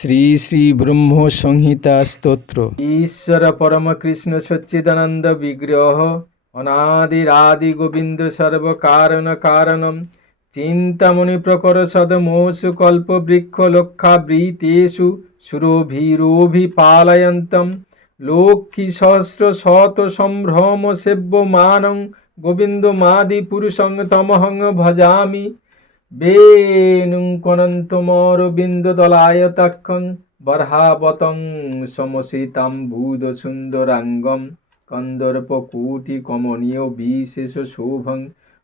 শ্রী শ্রী ব্রহ্ম সংহিতা স্তোত্র ঈশ্বর পরম কৃষ্ণ সচ্চিদানন্দ বিগ্রহ অনাদিরাদি গোবিন্দ সর্ব কারণ কারণম, চিন্তামণি প্রকর সদমোষু কল্প বৃক্ষ লক্ষাবৃতেষু সুরভিরোভিপালয়ন্তম, লক্ষ্মী সহস্র শত সম্ভ্রম সেব্যমানং গোবিন্দমাদি পুরুষং তমহং ভজামি বেণুং কনন্তমরবিন্দদলায়তাক্ষং বর্হাবতং সমসিতাম্বুদ সুন্দরাঙ্গম কন্দর্পকূটি কমনীয় বিশেষ শোভং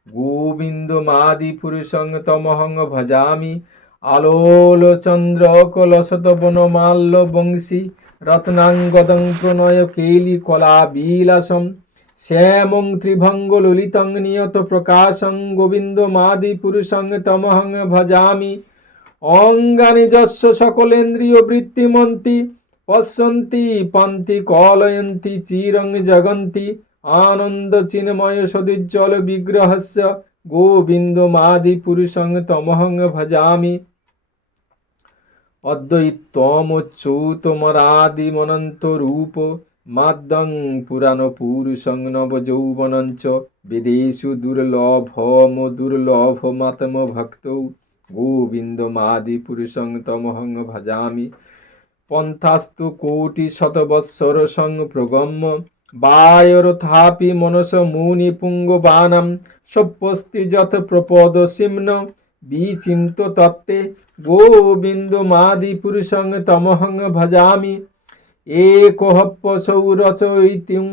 গোবিন্দমাদি পুরুষং তমহং ভজামি রত্নাঙ্গদং প্রণয় কেলি কলা বিলাসম শ্যামং ত্রিভঙ্গ ললিতং নিয়ত প্রকাশং গোবিন্দমাদি পুরুষং তমহং ভজামি। অঙ্গানি যস্য সকলেন্দ্রিয় বৃত্তিমন্তি, পশ্যন্তি পান্তি কলয়ন্তি চিরং জগন্তি। আনন্দ চিন্ময় সদুজ্জ্বল বিগ্রহস্য গোবিন্দমাদি পুরুষং তমহং ভজামি। অদ্বৈতমচ্যুতমরাদিমনন্ত রূপ মাদ্যং পুরাণ পুরুষং নব যৌবনঞ্চ বেদেষু দুর্লভম দুর্লভ মাতম ভক্ত। গোবিন্দমাদি পুরুষং তমহং ভজামি। পন্থাস্তু কোটি শতবৎসর সং প্রগম্য। বায়রথাপি মনস মুনি পুঙ্গবানাম সপ্যস্তি যথ প্রপদ সিম্ন। বিচিন্ত তত্ত্বে গোবিন্দমাদি পুরুষং তমহং ভজামি। একহপ্পসৌ রচয়িতুং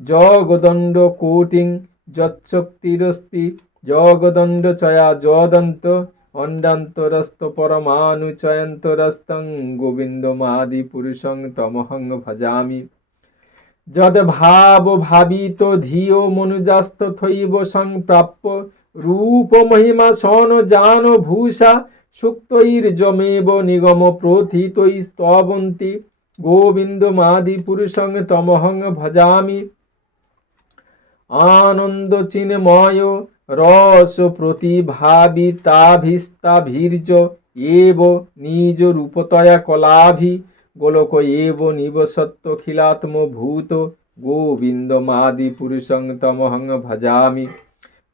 জগদণ্ড কোটিং যৎশক্তিরস্তি জগদণ্ড চয়া যদন্ত অণ্ডান্তরস্ত পরমাণুচয়ন্তরস্তং গোবিন্দমাদি পুরুষং তমহং ভজামি যদ্ভাব ভাবিত ধিও মনুজাস্তথৈব সংপ্রাপ্য রূপ মহিমা সন জান ভূষা সুক্তৈর্যমেব নিগম প্রথিতৈস্তবন্তি গোবিন্দমাদি পুরুষং তমহং ভজামি। আনন্দ চিন্ময় রস প্রতিভাবিতাভিস্তাভীর্য এব নিজ রূপতয়া কলাভি। গোলক এব নিবসত্তখিলাত্মভূত গোবিন্দমাদি পুরুষং তমহং ভজামি।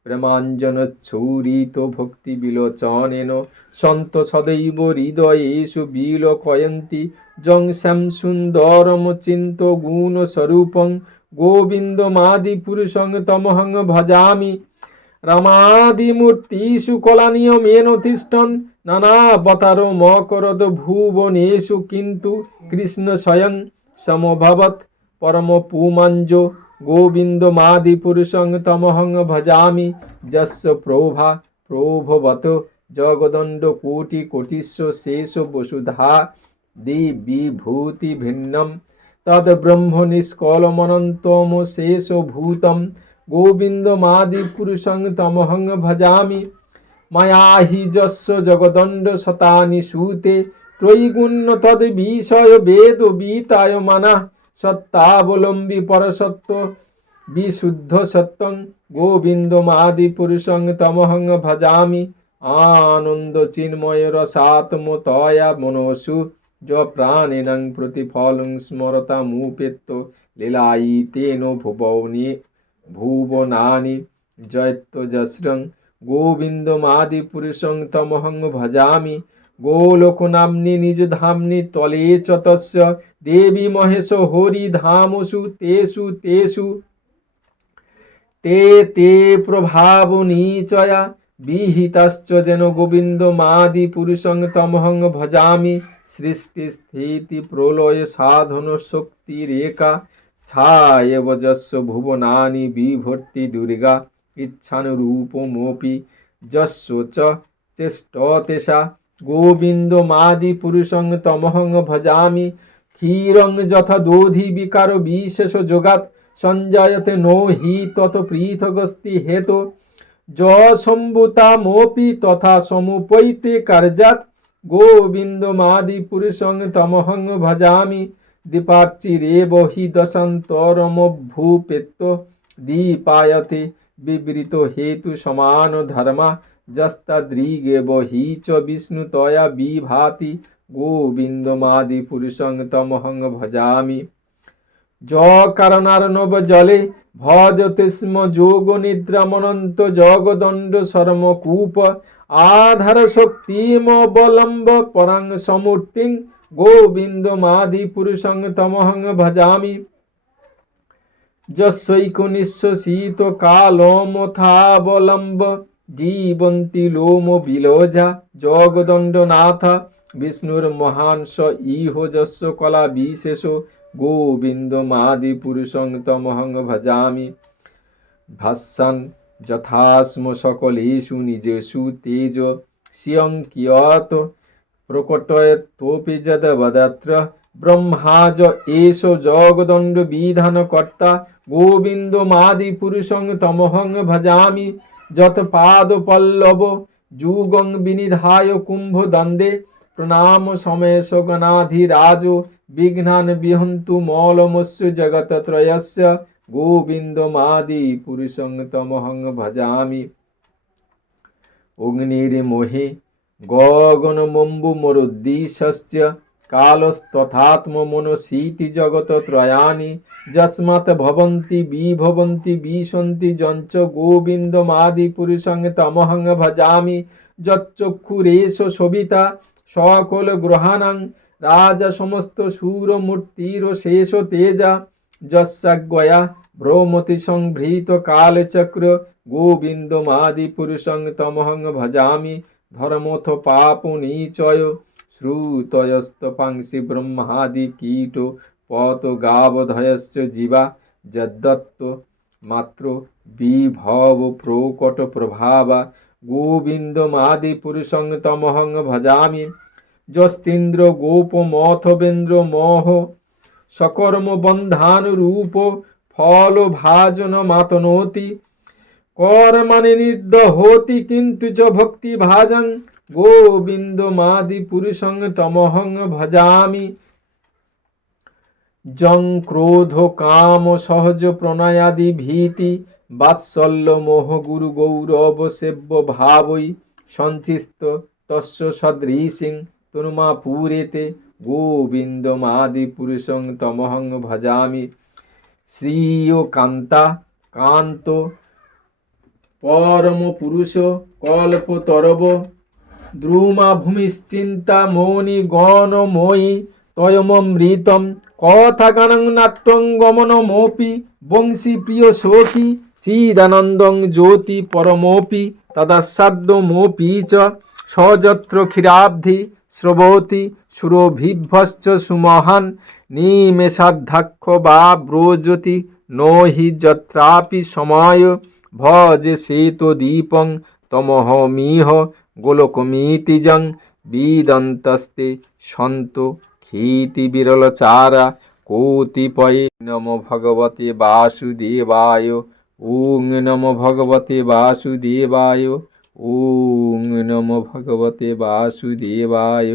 প্রেমাঞ্জনচ্ছুরিত ভক্তি বিলোচনেন সন্ত সদৈব হৃদয়েষু বিলোকয়ন্তি জং শ্যাম সুন্দরম চিন্ত গুণ স্বরূপং গোবিন্দমাদি পুরুষং তমহং ভজামি রামাদিমূর্তিষু কলানিয়মেন তিষ্ঠন নানাবতার মকরদ ভুবনেষু কিন্তু কৃষ্ণ স্বয়ং সমভবৎ পরম পুমাঞ্জ গোবিন্দমাদি পুরুষং তমহং ভজামি, যস্য প্রভা প্রভবত জগদণ্ড কোটি কোটিস্ব শেষ বসুধা দিবিভূতি ভিন্নম। তদ ব্রহ্ম নিষ্কলমনন্তম শেষ ভূতম। গোবিন্দমাদি পুরুষং তমহং ভজামি, মায়া হি যস্য জগদণ্ড শতানি সুতে। ত্রয়ীগুণ্য তদ বিষয় বেদ বিতায় মানা সত্তাবলম্বী পরসত্ত্ব বিশুদ্ধ সত্যং গোবিন্দমাদি পুরুষং তমহং ভজামি আনন্দ চিন্ময় রসাত্মতয়া মনসু য প্রাণিনং প্রতিফলং স্মরতামুপেত্য লীলায়িতেন ভুবনি, ভুবনানি, জয়ত্বজস্রং গোবিন্দমাদি পুরুষং তমহং ভজামি গোলোকনাম্নি নিজ ধাম্নি তলে চ তস্য দেবী মহেশ হরি ধামসু তেষু তেষু তে তে প্রভাব নিচয়া, বিহিতাশ্চ যেন গোবিন্দমাদি পুরুষং তমহং ভজামি, সৃষ্টি স্থিতি প্রলয় সাধন শক্তি রেখা যস্য ভুবনানি বিভর্তি দুর্গা, ইচ্ছানুরূপমপি যস্য চ চেষ্টতেষা গোবিন্দমাদি পুরুষং তমহং ভজামি, ক্ষীরং যথা দোধি বিকার বিশেষ যোগাত, সঞ্জায়তে নো হি তত পৃথগস্তি হেত। যশম্ভুতামপি তথা সমুপৈতে কার্যাত গোবিন্দমাদি পুরুষং তমহং ভজামি দীপার্চিরেব হি দশান্তরমভূপেত্য দীপায়তে বিবৃত হেতু সমান ধর্মা। যস্তাদৃগেব হি চ বিষ্ণুতয়া বিভাতি গোবিন্দমাদিপুরুষং তমহং ভজামি য কারণার্ণব জলে ভজতে স্ম যোগ নিদ্রামনন্ত জগদণ্ড শর্মকূপ আধার শক্তিমবলম্ব পরাং সমূর্তিং গোবিন্দমাদিপুরুষং তমহং ভজামি যস্যৈক নিঃশ্বসিত কালমথাবলম্ব জীবন্তি লোম বিলোজা জগদণ্ডনাথ, বিষ্ণুর মহান স ইহ কলা বিশেষ গোবিন্দমাদি পুরুষং তমহং ভজামি। ভাস্যান যথাস্ম সকলেষু নিজেষু তেজ শিয়ং কিয়ত ব্রহ্মাজ এষ জগদণ্ড বিধান কর্তা গোবিন্দ মাদি পুরুষং তমহং ভজামি। যত পাদ পল্লব যুগং বিনিধায় কুম্ভ দ্বন্দ্বে, প্রণাম সমেশ গণাধিরাজ বিঘ্নান বিহন্তু মলমস্য জগত ত্রয়স্য গোবিন্দ মাদি পুরুষং তমহং ভজামি। অগ্নির্মোহে গগনমম্বু মরুদ্দিশস্য কালস্তথাত্মমনসীতি জগতত্রয়ানি যস্মাৎ ভবন্তি, বিভবন্তি, বিশন্তি, যঞ্চ গোবিন্দমাদিপুরুষং তমহং ভজামি যচ্চক্ষুরেশ শোভিতা, সকল গ্রহাণাং রাজা সমস্ত সুরমূর্তির শেষ তেজা যস্যাজ্ঞয়া ভ্রমতি সংভৃত কালচক্র গোবিন্দমাদিপুরুষং তমহং ভজামি, ধর্মথ পাপ নিচয়, শ্রুতয়স্তপাংসি ব্রহ্মাদি কীট পত গাবধয়শ্চ জীবা যদ্দত্ত মাত্র বিভব প্রকট প্রভাবা। গোবিন্দমাদি পুরুষং তমহং ভজামি। যস্তীন্দ্র গোপমথবেন্দ্র মোহ। সকর্ম বন্ধানুরূপ ফল ভাজন মাতনোতি। কর্মাণি নির্দহতি কিন্তু চ ভক্তি ভাজং গোবিন্দমাদি পুরুষং তমহং ভজামি। জং ক্রোধ কাম সহজ প্রণয়াদি ভীতি, বাৎসল্য মোহ গুরু গৌরব সেব্য ভাবই সঞ্চিস্ত তস্য সদৃশিং তনুমা পুরেতে গোবিন্দমাদি পুরুষং তমহং ভজামি। শ্রীয় কান্তা, কান্ত, পরম পুরুষ কল্পতরব দ্রুমা ভূমিশ্চিন্তা মৌনি গণময়ী তয়মৃতম কথা গানং নাট্যং গমনমপি। বংশী প্রিয় সখী চিদানন্দং জ্যোতি পরমপি। তদাসাদ্যমপি চ। সযত্র ক্ষীরাব্ধি শ্রবতি সুরভিভ্যশ্চ সুমহান। নিমেষাধ্যাক্ষ বা ব্রজতি ন হি যত্রাপি সময়। ভজে শ্বেতদীপং তমহমিহ। গোলকমিতিজং। বিদন্তস্তে সন্ত ক্ষীতি বিরলচারা কৌতিপয়ে নম ভগবতে বাসুদেবায় ওং নম ভগবতে বাসুদেবায় ওং নম ভগবতে বাসুদেবায়